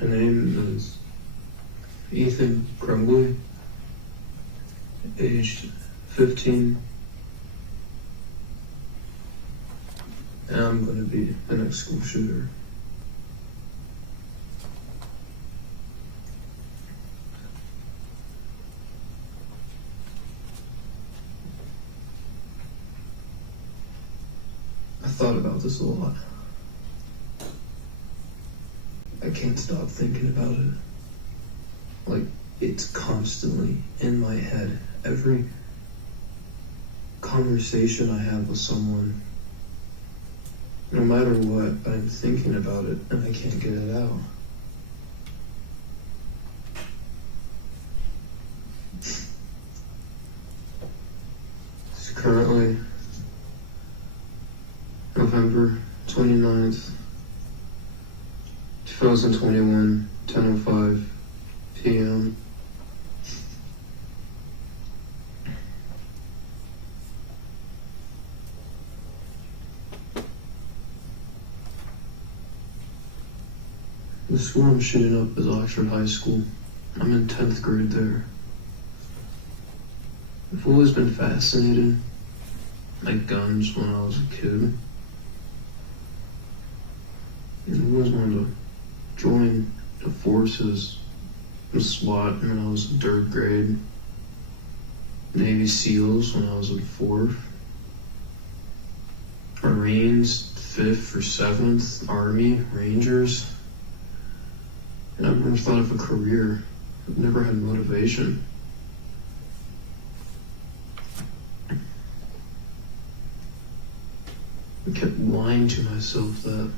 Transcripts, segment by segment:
My name is Ethan Crumbley, aged 15, and I'm going to be the next school shooter. I thought about this a lot. I can't stop thinking about it. Like, it's constantly in my head. Every conversation I have with someone, no matter what, I'm thinking about it and I can't get it out. It's currently November 29th, 2021, 10:05 p.m. The school I'm shooting up is Oxford High School. I'm in 10th grade there. I've always been fascinated by guns when I was a kid. And I always wanted to join the forces and SWAT when I was in 3rd grade. Navy SEALs when I was in 4th. Marines, 5th or 7th. Army, Rangers. And I've never thought of a career. I've never had motivation. I kept lying to myself that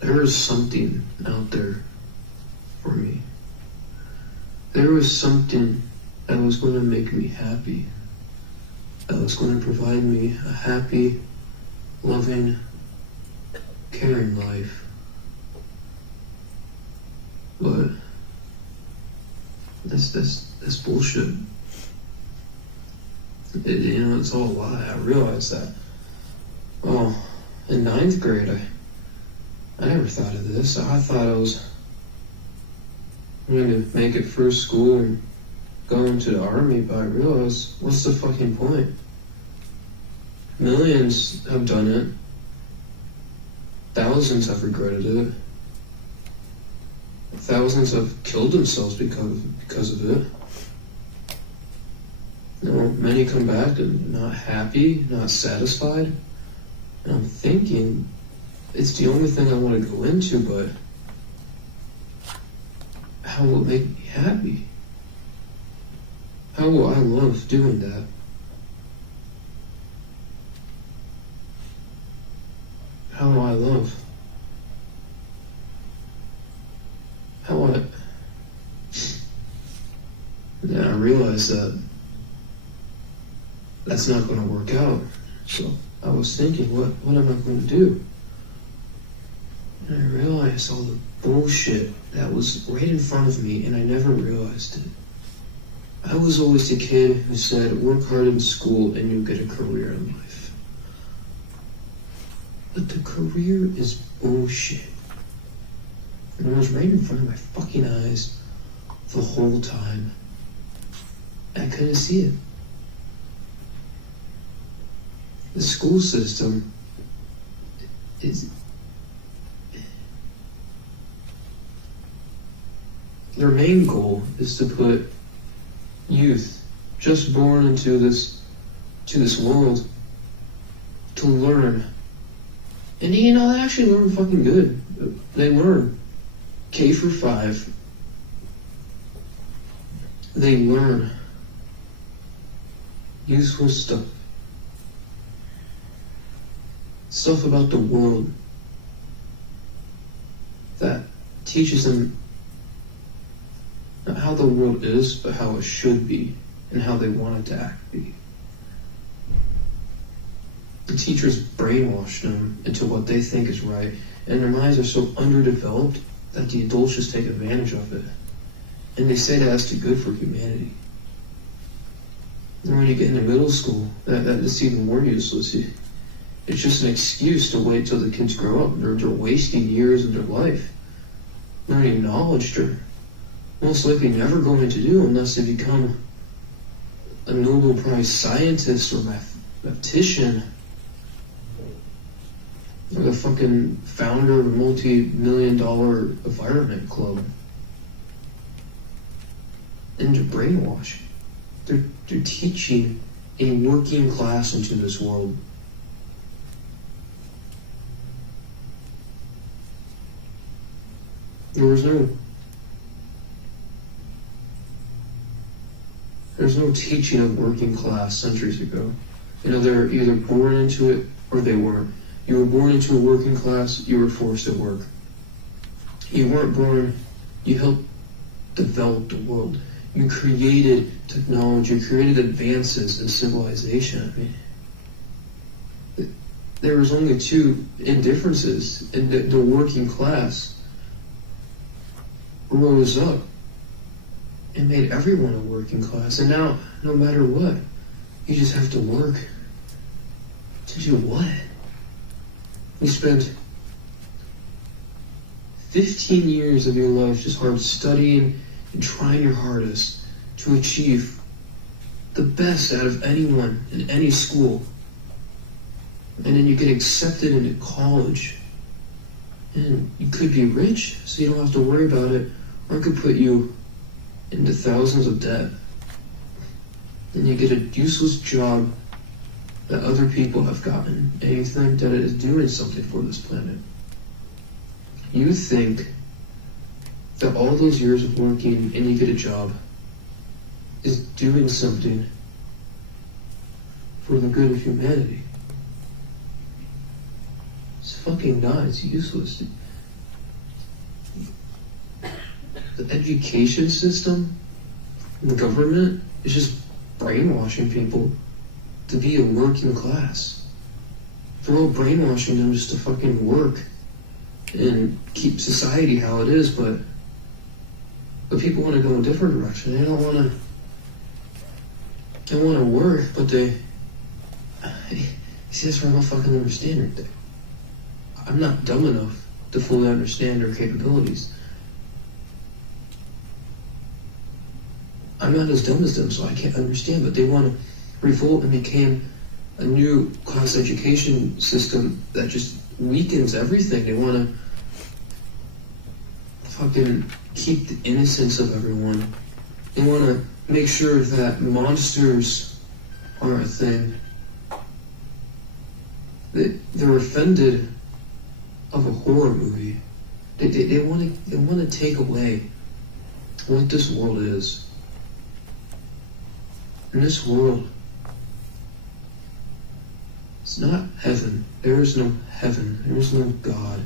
there was something out there for me. There was something that was going to make me happy. That was going to provide me a happy, loving, caring life. But that's bullshit. It's all a lie. I realized that. Well, in 9th grade, I never thought of this. I thought I was going to make it through school and go into the army, but I realized, what's the fucking point? Millions have done it. Thousands have regretted it. Thousands have killed themselves because of it. Many come back and not happy, not satisfied. And I'm thinking, it's the only thing I want to go into, but how will it make me happy? How will I love doing that? How will I love? And I realized that that's not going to work out. So I was thinking, what am I going to do? And I realized all the bullshit that was right in front of me, and I never realized it. I was always the kid who said, work hard in school and you'll get a career in life. But the career is bullshit. And it was right in front of my fucking eyes the whole time. I couldn't see it. The school system is... Their main goal is to put youth just born into this world to learn. And they actually learn fucking good. They learn K for 5. They learn useful stuff. Stuff about the world that teaches them not how the world is, but how it should be, and how they want it to be. The teachers brainwash them into what they think is right, and their minds are so underdeveloped that the adults just take advantage of it. And they say that's too good for humanity. And when you get into middle school, that's even more useless. It's just an excuse to wait till the kids grow up. They're wasting years of their life. learning knowledge they're most likely never going to do unless they become a Nobel Prize scientist or mathematician or the fucking founder of a multi-million-dollar environment club. And they're brainwashing. They're teaching a working class into this world. There's no teaching of working class centuries ago. They're either born into it or they weren't. You were born into a working class, you were forced to work. You weren't born, you helped develop the world. You created technology, you created advances in civilization. There was only two indifferences, and the working class rose up and made everyone a working class. And now, no matter what, you just have to work. To do what? You spend 15 years of your life just hard studying and trying your hardest to achieve the best out of anyone in any school. And then you get accepted into college. And you could be rich, so you don't have to worry about it, or it could put you into thousands of debt. And you get a useless job that other people have gotten, and you think that it is doing something for this planet. You think that all those years of working and you get a job is doing something for the good of humanity. It's fucking not. It's useless. The education system and the government is just brainwashing people to be a working class. They're all brainwashing them just to fucking work and keep society how it is, but people want to go in a different direction. They don't want to work, but see, that's where I don't fucking understand it. I'm not dumb enough to fully understand their capabilities. I'm not as dumb as them, so I can't understand, but they want to revolt and become a new class education system that just weakens everything. They want to fucking keep the innocence of everyone. They want to make sure that monsters are a thing. They're offended of a horror movie. They want to take away what this world is. In this world, it's not heaven. There is no heaven. There is no God.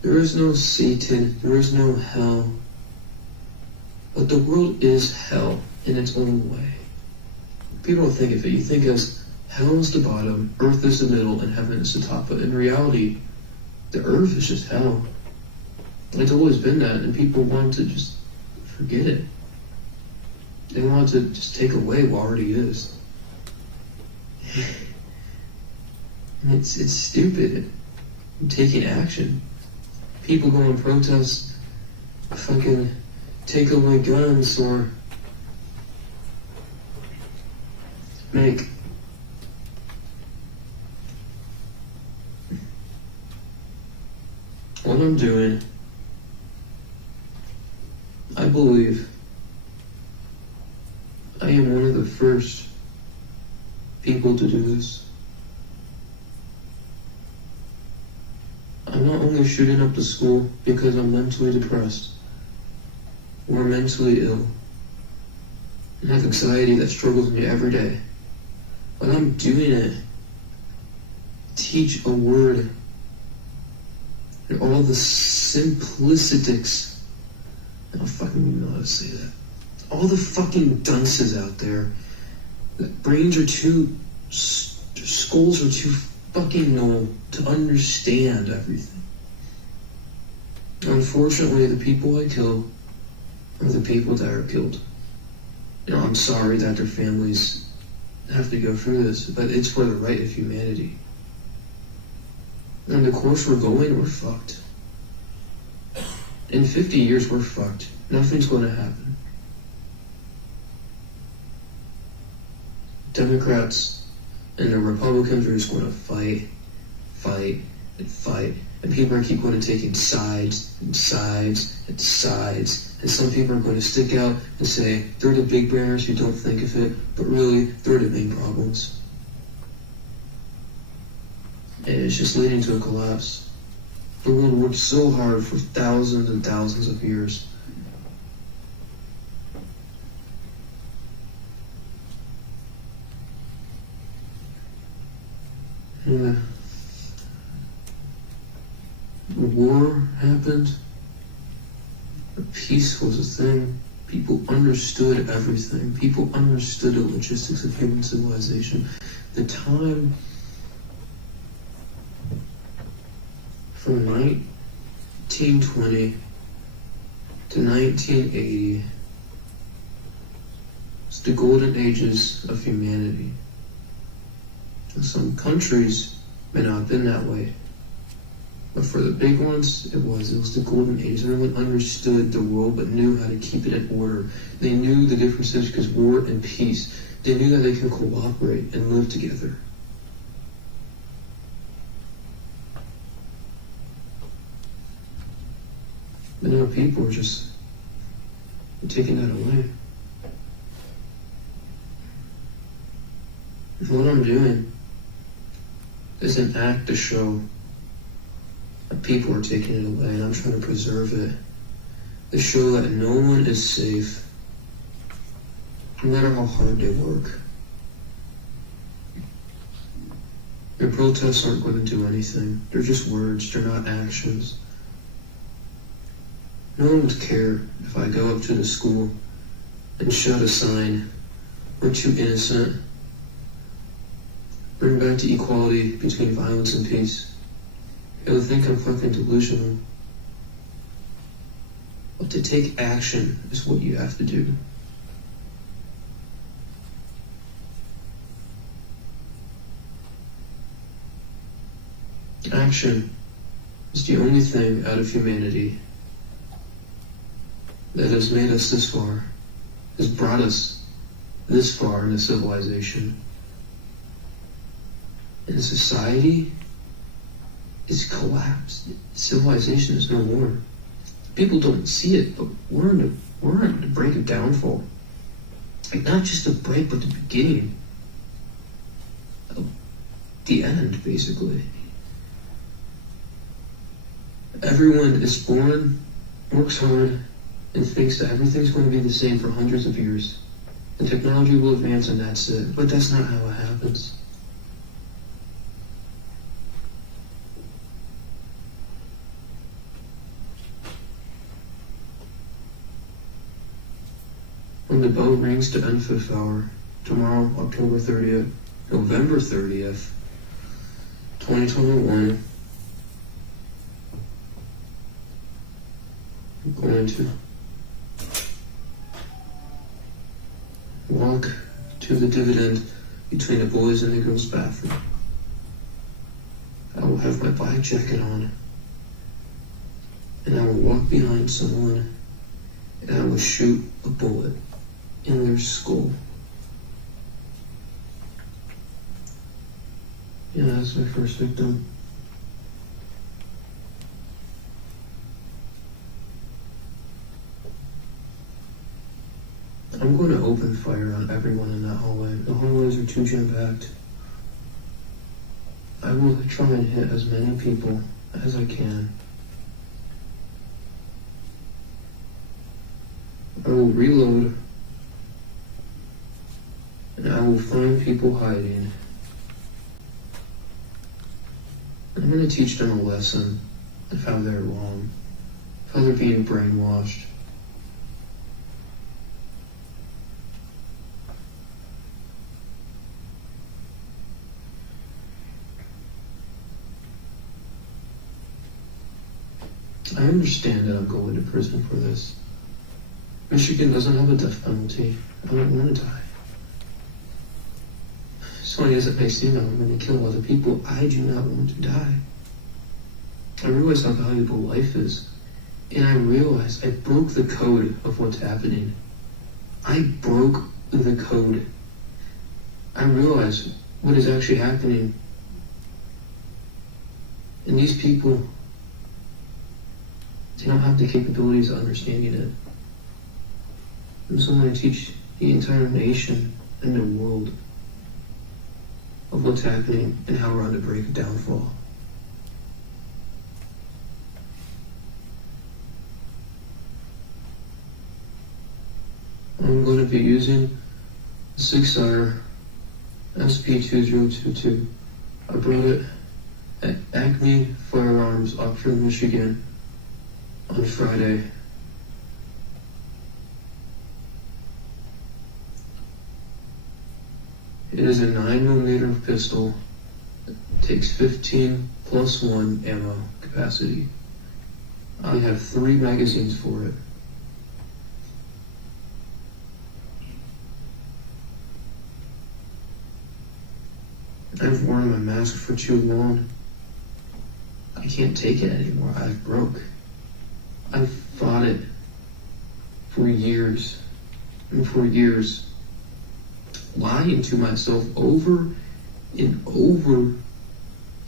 There is no Satan. There is no hell. But the world is hell in its own way. People don't think of it. You think as hell is the bottom, earth is the middle, and heaven is the top. But in reality, the earth is just hell. It's always been that, and people want to just forget it. They want to just take away what already is. It's stupid. Taking action. People go and protest, fucking take away guns, or make what I'm doing. I believe I am one of the first people to do this. I'm not only shooting up the school because I'm mentally depressed or mentally ill and have anxiety that struggles me every day, but I'm doing it to teach a word and all the simplicities. I don't fucking even know how to say that. All the fucking dunces out there, that brains are too, their skulls are too fucking null to understand everything. Unfortunately, the people I kill are the people that are killed. I'm sorry that their families have to go through this, but it's for the right of humanity. And the course we're going, we're fucked. In 50 years, we're fucked. Nothing's going to happen. Democrats and the Republicans are just going to fight, and fight. And people are keep going to taking sides and sides and sides. And some people are going to stick out and say they're the big bears who don't think of it, but really they're the main problems. And it's just leading to a collapse. The world worked so hard for thousands and thousands of years. Yeah. The war happened. Peace was a thing. People understood everything. People understood the logistics of human civilization. The time from 1920 to 1980 was the golden ages of humanity. And some countries may not have been that way. But for the big ones, it was the golden age. Everyone understood the world but knew how to keep it in order. They knew the differences because war and peace. They knew that they could cooperate and live together. But now people are just taking that away. And what I'm doing is an act to show that people are taking it away, and I'm trying to preserve it. To show that no one is safe, no matter how hard they work. Your protests aren't going to do anything. They're just words, they're not actions. No one would care if I go up to the school and shout a sign, "We're too innocent. Bring back the equality between violence and peace." They would think I'm fucking delusional. But to take action is what you have to do. Action is the only thing out of humanity that has made us this far, has brought us this far in a civilization. And society is collapsed. Civilization is no more. People don't see it, but we're on the brink of downfall. Like, not just the break, but the beginning of the end, basically. Everyone is born, works hard, and thinks that everything's going to be the same for hundreds of years. And technology will advance and that's it. But that's not how it happens. When the bell rings to end fifth hour, tomorrow, October 30th, November 30th, 2021, I'm going to walk to the dividend between the boys and the girls' bathroom. I will have my black jacket on, and I will walk behind someone, and I will shoot a bullet in their skull. Yeah, that's my first victim. I'm going to open fire on everyone in that hallway. The hallways are too jam-packed. I will try and hit as many people as I can. I will reload, and I will find people hiding. I'm going to teach them a lesson of how they're wrong, how they're being brainwashed. I understand that I'm going to prison for this. Michigan doesn't have a death penalty. I don't want to die. As funny as it may seem that I'm going to kill other people, I do not want to die. I realize how valuable life is. And I realized I broke the code of what's happening. I broke the code. I realized what is actually happening. And these people, they don't have the capabilities of understanding it. And so I'm going to teach the entire nation and the world of what's happening and how we're on the brink of downfall. I'm going to be using the 6-Sire SP2022. I brought it at Acme Firearms, Oxford, Michigan on Friday. It is a 9mm pistol. It takes 15 plus 1 ammo capacity. I have 3 magazines for it. I've worn my mask for too long. I can't take it anymore. I've broke. I've fought it for years and for years, lying to myself over and over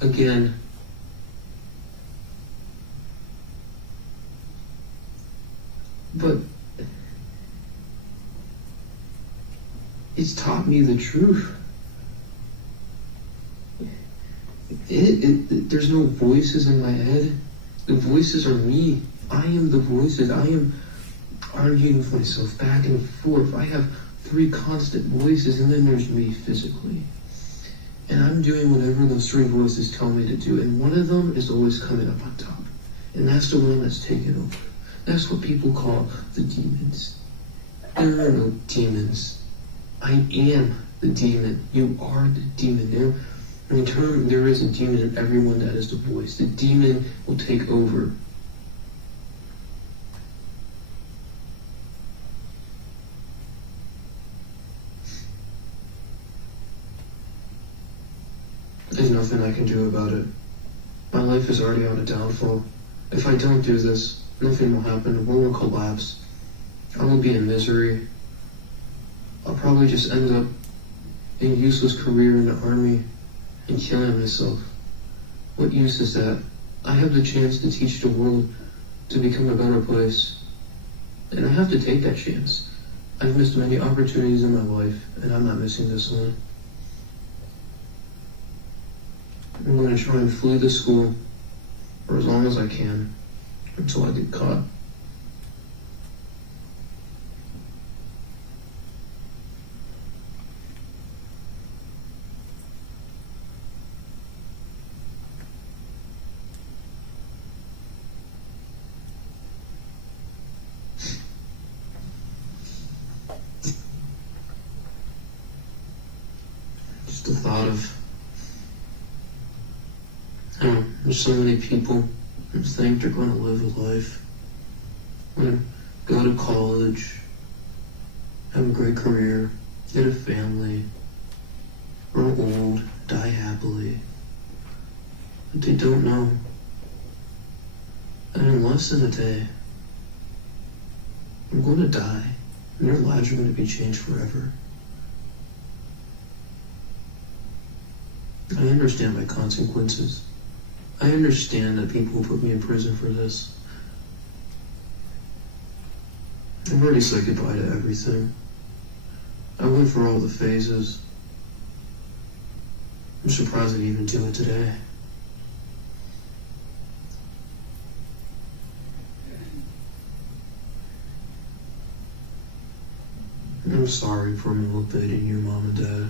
again. But it's taught me the truth. There's no voices in my head. The voices are me. I am the voices. I am arguing with myself back and forth. I have 3 constant voices, and then there's me physically. And I'm doing whatever those 3 voices tell me to do, and one of them is always coming up on top. And that's the one that's taken over. That's what people call the demons. There are no demons. I am the demon. You are the demon. There is a demon in everyone that is the voice. The demon will take over. There's nothing I can do about it. My life is already on a downfall. If I don't do this, nothing will happen. The world will collapse. I will be in misery. I'll probably just end up in a useless career in the army and killing myself. What use is that? I have the chance to teach the world to become a better place. And I have to take that chance. I've missed many opportunities in my life, and I'm not missing this one. I'm going to try and flee the school for as long as I can until I get caught. Just the thought of there's so many people who think they're going to live a life, going to go to college, have a great career, get a family, grow old, die happily. But they don't know that in less than a day, I'm going to die, and their lives are going to be changed forever. I understand my consequences. I understand that people put me in prison for this. I've already said goodbye to everything. I went for all the phases. I'm surprised I didn't even do it today. I'm sorry for manipulating you, Mom and Dad.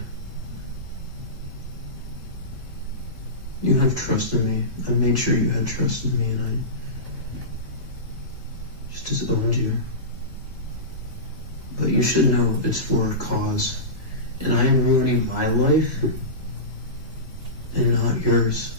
You have trust in me. I made sure you had trust in me, and I just disowned you. But you should know it's for a cause. And I am ruining my life and not yours.